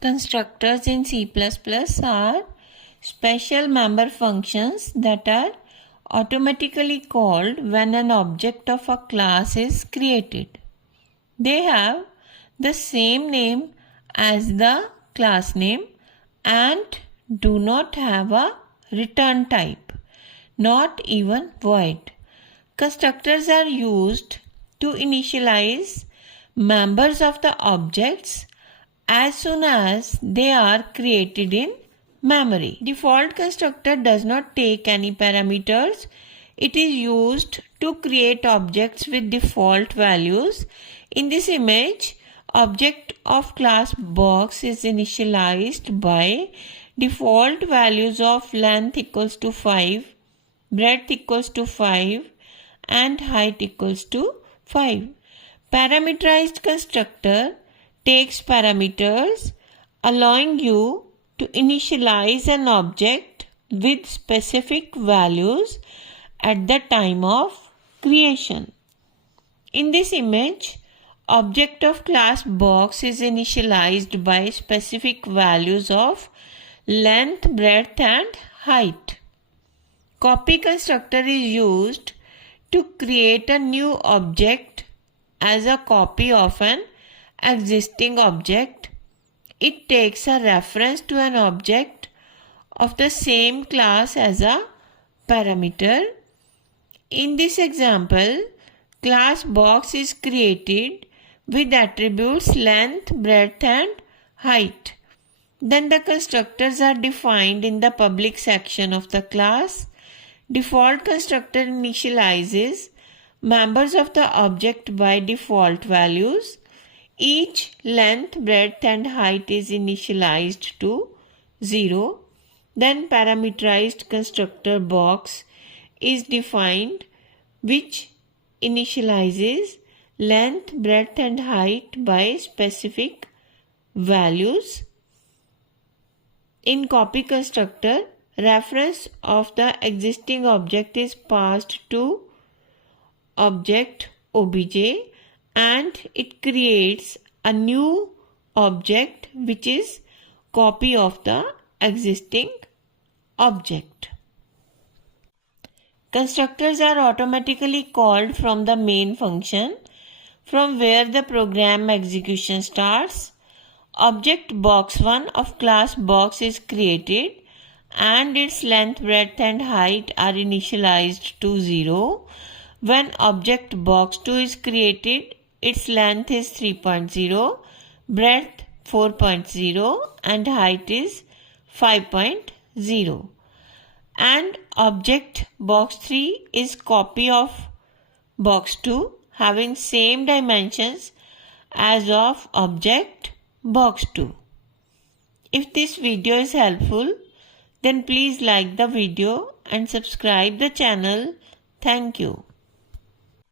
Constructors in C++ are special member functions that are automatically called when an object of a class is created. They have the same name as the class name and do not have a return type, not even void. Constructors are used to initialize members of the objects as soon as they are created in memory. Default constructor does not take any parameters. It is used to create objects with default values. In this image, object of class box is initialized by default values of length equals to 5, breadth equals to 5 and height equals to 5. Parameterized constructor takes parameters allowing you to initialize an object with specific values at the time of creation. In this image, object of class box is initialized by specific values of length, breadth and height. Copy constructor is used to create a new object as a copy of an existing object. It takes a reference to an object of the same class as a parameter. In this example, class box is created with attributes length, breadth and height. Then the constructors are defined in the public section of the class. Default constructor initializes members of the object by default values. Each length, breadth and height is initialized to 0. Then parameterized constructor box is defined which initializes length, breadth and height by specific values. In copy constructor, reference of the existing object is passed to object obj and it creates a new object which is copy of the existing object. Constructors are automatically called from the main function from where the program execution starts. Object box1 of class box is created and its length, breadth and height are initialized to 0. When object box2 is created, its length is 3.0, breadth 4.0 and height is 5.0. And object box3 is copy of box2 having same dimensions as of object box2. If this video is helpful, then please like the video and subscribe the channel. Thank you.